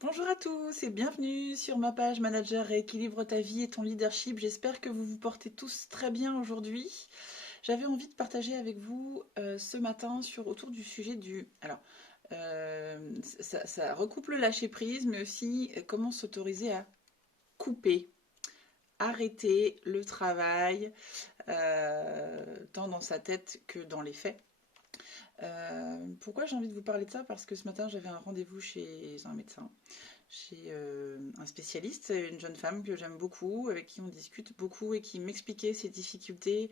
Bonjour à tous et bienvenue sur ma page Manager rééquilibre ta vie et ton leadership. J'espère que vous vous portez tous très bien aujourd'hui. J'avais envie de partager avec vous ce matin autour du sujet du... ça recoupe le lâcher prise, mais aussi comment s'autoriser à couper, arrêter le travail, tant dans sa tête que dans les faits. Pourquoi j'ai envie de vous parler de ça? Parce que ce matin j'avais un rendez-vous chez un médecin, chez un spécialiste, une jeune femme que j'aime beaucoup, avec qui on discute beaucoup et qui m'expliquait ses difficultés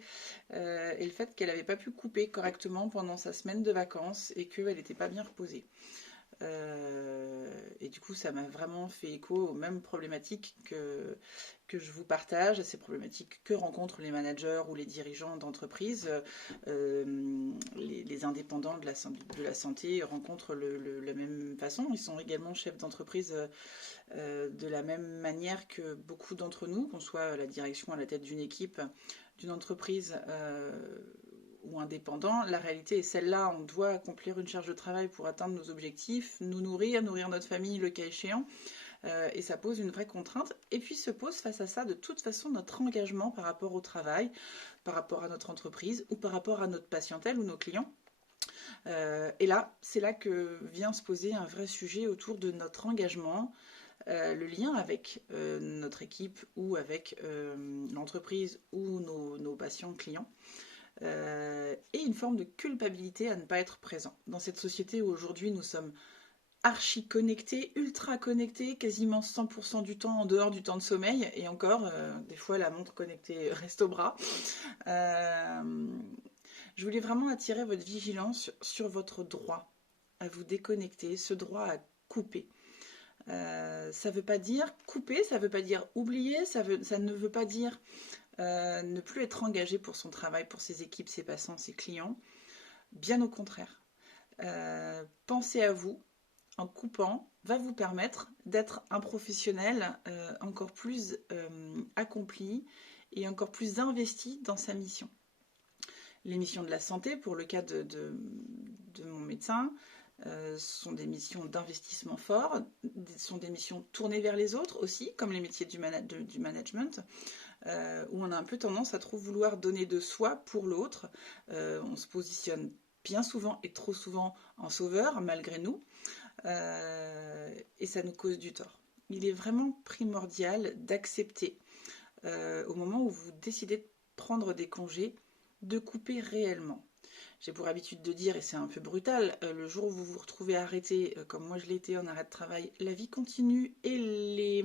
et le fait qu'elle n'avait pas pu couper correctement pendant sa semaine de vacances et qu'elle n'était pas bien reposée. Et du coup, ça m'a vraiment fait écho aux mêmes problématiques que je vous partage, à ces problématiques que rencontrent les managers ou les dirigeants d'entreprise. Les indépendants de la santé rencontrent la même façon. Ils sont également chefs d'entreprise de la même manière que beaucoup d'entre nous, qu'on soit à la direction, à la tête d'une équipe, d'une entreprise ou indépendant. La réalité est celle-là, on doit accomplir une charge de travail pour atteindre nos objectifs, nous nourrir, nourrir notre famille le cas échéant, et ça pose une vraie contrainte. Et puis se pose face à ça de toute façon notre engagement par rapport au travail, par rapport à notre entreprise ou par rapport à notre patientèle ou nos clients. Et là, c'est là que vient se poser un vrai sujet autour de notre engagement, le lien avec notre équipe ou avec l'entreprise ou nos patients clients. Et une forme de culpabilité à ne pas être présent. Dans cette société où aujourd'hui nous sommes archi connectés, ultra connectés, quasiment 100% du temps en dehors du temps de sommeil, et encore, des fois la montre connectée reste au bras. Euh, je voulais vraiment attirer votre vigilance sur votre droit à vous déconnecter, ce droit à couper. Ça ne veut pas dire couper, ça ne veut pas dire oublier, ça ne veut pas dire ne plus être engagé pour son travail, pour ses équipes, ses patients, ses clients. Bien au contraire. Pensez à vous en coupant va vous permettre d'être un professionnel encore plus accompli et encore plus investi dans sa mission. Les missions de la santé, pour le cas de mon médecin, sont des missions d'investissement fort, sont des missions tournées vers les autres aussi, comme les métiers du management, où on a un peu tendance à trop vouloir donner de soi pour l'autre. On se positionne bien souvent et trop souvent en sauveur, malgré nous, et ça nous cause du tort. Il est vraiment primordial d'accepter, au moment où vous décidez de prendre des congés, de couper réellement. J'ai pour habitude de dire, et c'est un peu brutal, le jour où vous vous retrouvez arrêté, comme moi je l'ai été en arrêt de travail, la vie continue et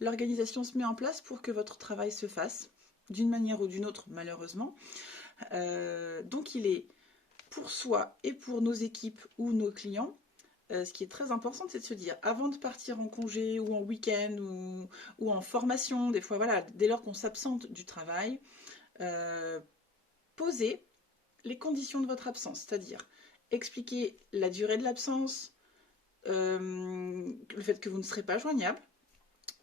l'organisation se met en place pour que votre travail se fasse, d'une manière ou d'une autre, malheureusement. Donc il est pour soi et pour nos équipes ou nos clients, ce qui est très important, c'est de se dire, avant de partir en congé ou en week-end ou en formation, des fois, voilà, dès lors qu'on s'absente du travail, euh, posez les conditions de votre absence, c'est-à-dire expliquer la durée de l'absence, le fait que vous ne serez pas joignable,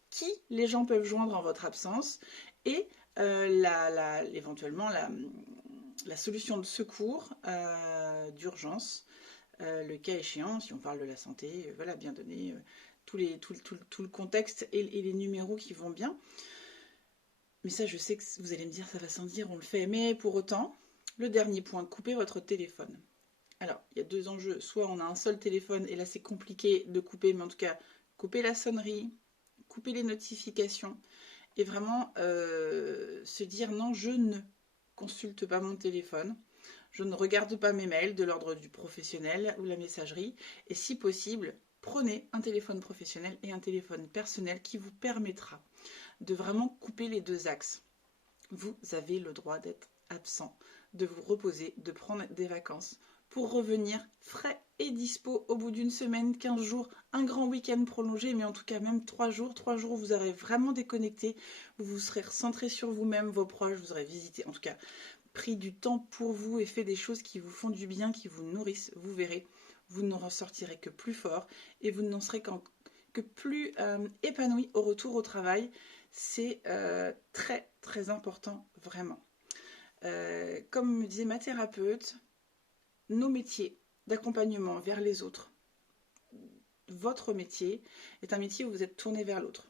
qui les gens peuvent joindre en votre absence et éventuellement la solution de secours d'urgence, le cas échéant, si on parle de la santé, voilà, bien donner tout le contexte et les numéros qui vont bien. Mais ça, je sais que vous allez me dire, ça va sans dire, on le fait. Mais pour autant, le dernier point, coupez votre téléphone. Alors, il y a deux enjeux. Soit on a un seul téléphone et là c'est compliqué de couper, mais en tout cas, couper la sonnerie, couper les notifications et vraiment se dire non, je ne consulte pas mon téléphone, je ne regarde pas mes mails de l'ordre du professionnel ou la messagerie et si possible, prenez un téléphone professionnel et un téléphone personnel qui vous permettra de vraiment couper les deux axes. Vous avez le droit d'être absent, de vous reposer, de prendre des vacances pour revenir frais et dispo au bout d'une semaine, 15 jours, un grand week-end prolongé, mais en tout cas même 3 jours. 3 jours où vous aurez vraiment déconnecté, vous vous serez recentré sur vous-même, vos proches, vous aurez visité, en tout cas pris du temps pour vous et fait des choses qui vous font du bien, qui vous nourrissent. Vous verrez, vous n'en ressortirez que plus fort et vous n'en serez que plus épanoui au retour au travail. C'est très très important, vraiment. Comme me disait ma thérapeute, nos métiers d'accompagnement vers les autres, votre métier est un métier où vous êtes tourné vers l'autre.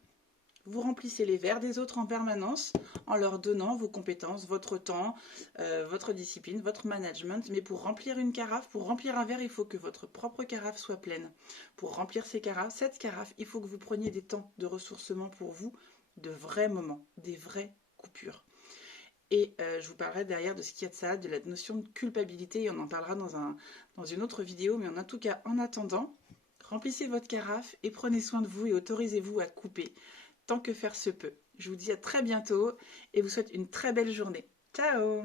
Vous remplissez les verres des autres en permanence en leur donnant vos compétences, votre temps, votre discipline, votre management. Mais pour remplir une carafe, pour remplir un verre, il faut que votre propre carafe soit pleine. Pour remplir cette carafe, il faut que vous preniez des temps de ressourcement pour vous, de vrais moments, des vraies coupures. Et je vous parlerai derrière de ce qu'il y a de ça, de la notion de culpabilité, et on en parlera dans une autre vidéo. Mais en tout cas, en attendant, remplissez votre carafe et prenez soin de vous et autorisez-vous à couper tant que faire se peut. Je vous dis à très bientôt et vous souhaite une très belle journée. Ciao!